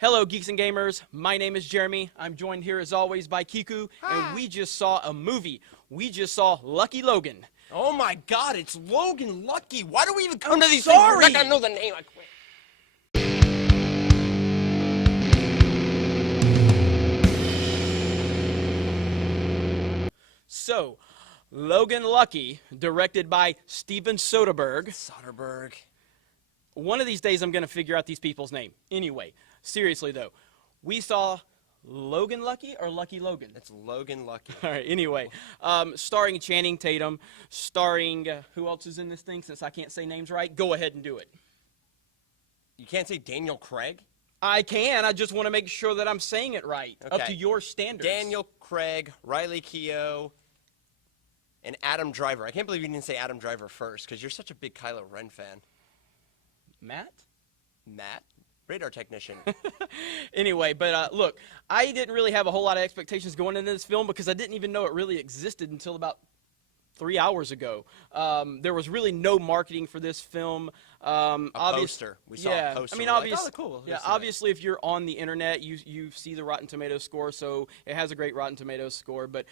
Hello, Geeks and Gamers. My name is Jeremy. I'm joined here, as always, by Kiku, and we just saw a movie. We just saw Lucky Logan. Oh my God, it's Logan Lucky. Why do we even come to these sorry. things? We're not gonna know the name. So, Logan Lucky, directed by Steven Soderbergh. Soderbergh. One of these days, I'm going to figure out these people's name. Anyway, seriously, though, we saw Logan Lucky or Lucky Logan? It's Logan Lucky. All right, anyway, starring Channing Tatum, starring, who else is in this thing since I can't say names right? Go ahead and do it. You can't say Daniel Craig? I can, I just want to make sure that I'm saying it right, up to your standards. Daniel Craig, Riley Keough, and Adam Driver. I can't believe you didn't say Adam Driver first, because you're such a big Kylo Ren fan. Matt? Radar technician. Anyway, but look, I didn't really have a whole lot of expectations going into this film because I didn't even know it really existed until about 3 hours ago. There was really no marketing for this film. A poster. We saw a poster. I mean, obviously, if you're on the internet, you see the Rotten Tomatoes score, so it has a great Rotten Tomatoes score. But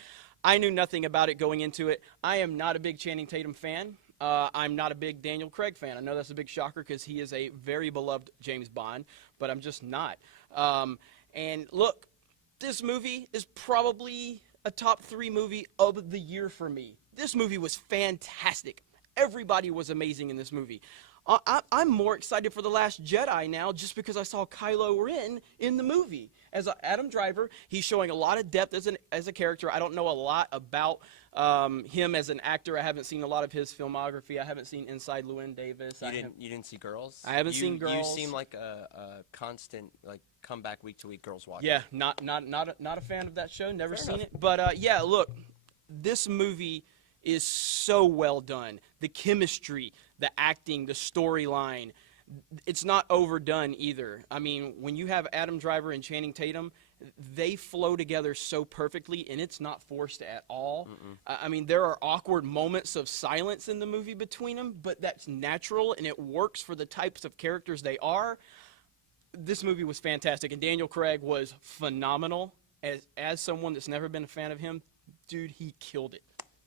I knew nothing about it going into it. I am not a big Channing Tatum fan. I'm not a big Daniel Craig fan. I know that's a big shocker because he is a very beloved James Bond, but I'm just not. And look, this movie is probably a top 3 movie of the year for me. This movie was fantastic. Everybody was amazing in this movie. I'm more excited for The Last Jedi now just because I saw Kylo Ren in the movie. As Adam Driver, he's showing a lot of depth as a character. I don't know a lot about him as an actor. I haven't seen a lot of his filmography. I haven't seen Inside Llewyn Davis. You didn't see Girls? I haven't seen Girls. You seem like a constant comeback week to week Girls watcher. Yeah, not a fan of that show. Never seen it. But yeah, look, this movie is so well done. The chemistry, the acting, the storyline, it's not overdone either. I mean, when you have Adam Driver and Channing Tatum, they flow together so perfectly, and it's not forced at all. I mean, there are awkward moments of silence in the movie between them, but that's natural, and it works for the types of characters they are. This movie was fantastic, and Daniel Craig was phenomenal. As someone that's never been a fan of him, dude, he killed it.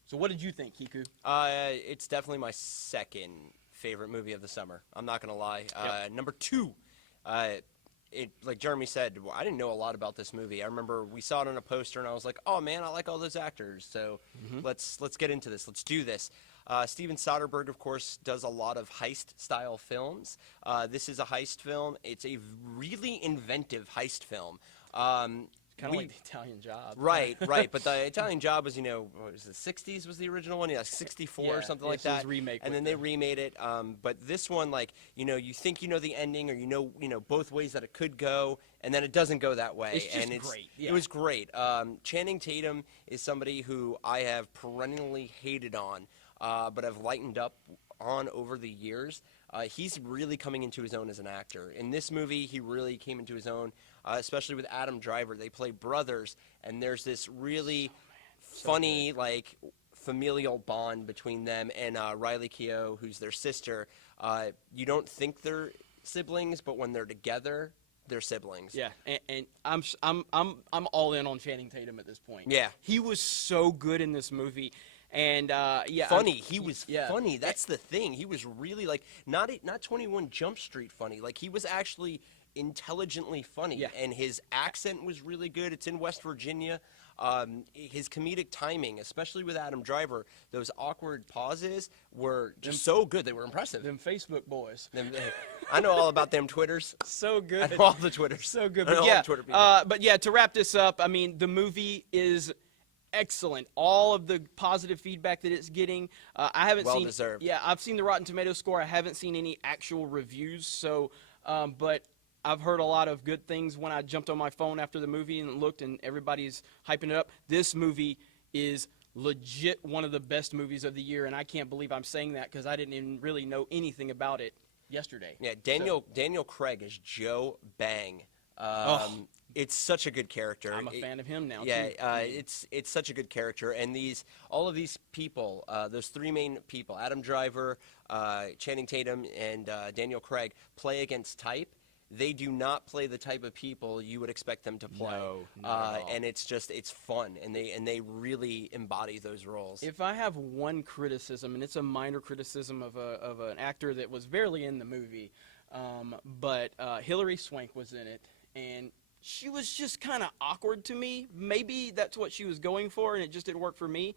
So what did you think, Kiku? It's definitely my second favorite movie of the summer. I'm not going to lie. Number 2, like Jeremy said, I didn't know a lot about this movie. I remember we saw it on a poster, and I was like, oh, man, I like all those actors. So let's get into this. Let's do this. Steven Soderbergh, of course, does a lot of heist-style films. This is a heist film. It's a really inventive heist film. Kind of like The Italian Job. Right. But The Italian Job was, what was it, 60s was the original one? Yeah, 64 or something like that. Remake and then they remade it. But this one, you think you know the ending, or you know both ways that it could go, and then it doesn't go that way. It's great. Yeah. It was great. Channing Tatum is somebody who I have perennially hated on, but have lightened up on over the years. He's really coming into his own as an actor. In this movie, he really came into his own, especially with Adam Driver. They play brothers, and there's this really funny, familial bond between them and Riley Keough, who's their sister. You don't think they're siblings, but when they're together, they're siblings. Yeah, and I'm all in on Channing Tatum at this point. Yeah, he was so good in this movie. And funny. He was funny. That's the thing. He was really not 21 Jump Street funny. He was actually intelligently funny. Yeah. And his accent was really good. It's in West Virginia. His comedic timing, especially with Adam Driver, those awkward pauses were just so good. They were impressive. Them Facebook boys. I know all about them Twitters. So good. I know all the Twitters. So good. I know all the Twitter people. But yeah, to wrap this up, I mean, the movie is excellent. All of the positive feedback that it's getting, I haven't seen. Well deserved. Yeah, I've seen the Rotten Tomatoes score. I haven't seen any actual reviews. So, but I've heard a lot of good things when I jumped on my phone after the movie and looked, and everybody's hyping it up. This movie is legit one of the best movies of the year, and I can't believe I'm saying that because I didn't even really know anything about it yesterday. Yeah, Daniel Craig is Joe Bang. It's such a good character. I'm a fan of him now. Yeah, too. It's such a good character, and all of these people, those 3 main people, Adam Driver, Channing Tatum, and Daniel Craig, play against type, they do not play the type of people you would expect them to play. No, not at all. And it's fun, and they really embody those roles. If I have one criticism, and it's a minor criticism of an actor that was barely in the movie, but Hilary Swank was in it, and she was just kind of awkward to me. Maybe that's what she was going for, and it just didn't work for me.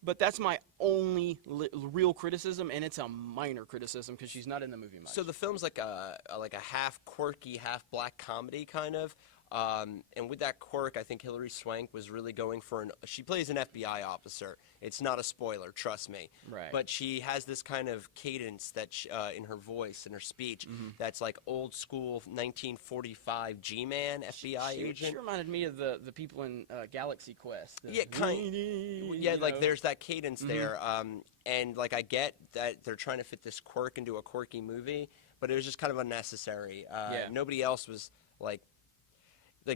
But that's my only real criticism, and it's a minor criticism because she's not in the movie much. So the film's like a half quirky, half black comedy kind of. And with that quirk, I think Hilary Swank was really going for she plays an FBI officer. It's not a spoiler, trust me. Right. But she has this kind of cadence that in her voice and her speech that's like old school 1945 G-man FBI agent. She reminded me of the people in Galaxy Quest. Yeah, there's that cadence there. And like I get that they're trying to fit this quirk into a quirky movie, but it was just kind of unnecessary. Nobody else was like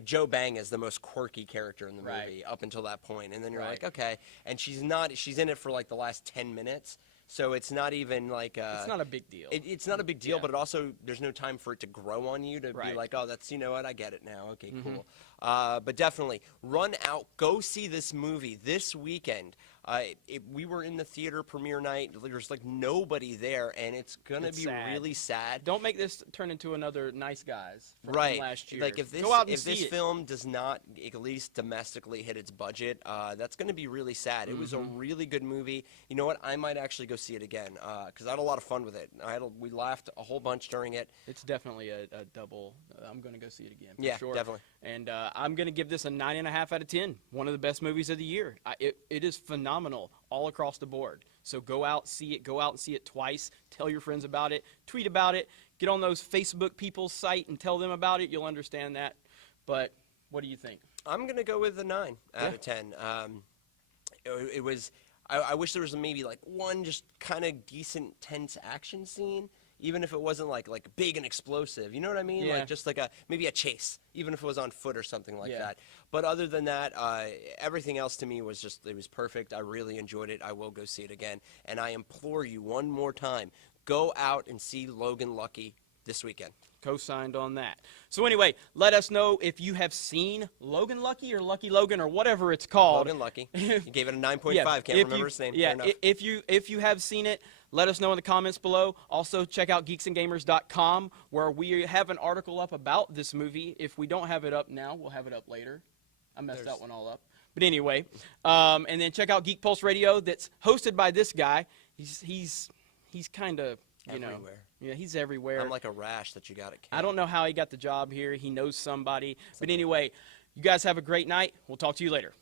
Joe Bang is the most quirky character in the movie up until that point, and then you're like, okay, and she's in it for like the last 10 minutes, so it's not even like it's not a big deal. It's not a big deal, but it also there's no time for it to grow on you to be like, oh, that's, you know what, I get it now, okay, cool. But definitely run out, go see this movie this weekend. We were in the theater premiere night. There's like nobody there, and it's gonna be really sad. Don't make this turn into another Nice Guys from last year. Like if this film does not at least domestically hit its budget, that's gonna be really sad. It was a really good movie. You know what? I might actually go see it again because I had a lot of fun with it. We laughed a whole bunch during it. It's definitely a double. I'm gonna go see it again. For sure. Definitely. And I'm gonna give this a 9.5 out of 10. One of the best movies of the year. It is phenomenal all across the board. So go out, see it. Go out and see it twice. Tell your friends about it. Tweet about it. Get on those Facebook people's site and tell them about it. You'll understand that. But what do you think? I'm gonna go with a 9 out of 10. It was. I wish there was maybe like one just kind of decent tense action scene. Even if it wasn't like big and explosive, you know what I mean? Yeah. Like just like maybe a chase, even if it was on foot or something like that. But other than that, everything else to me was it was perfect. I really enjoyed it. I will go see it again. And I implore you one more time, go out and see Logan Lucky this weekend. Co-signed on that. So anyway, let us know if you have seen Logan Lucky or Lucky Logan or whatever it's called. Logan Lucky. You gave it a 9.5. Can't remember his name. Yeah, if you have seen it, let us know in the comments below. Also, check out geeksandgamers.com where we have an article up about this movie. If we don't have it up now, we'll have it up later. I messed that one all up. But anyway, and then check out Geek Pulse Radio that's hosted by this guy. He's kind of, everywhere. Yeah, he's everywhere. I'm like a rash that you got at camp. I don't know how he got the job here. He knows somebody. But anyway, you guys have a great night. We'll talk to you later.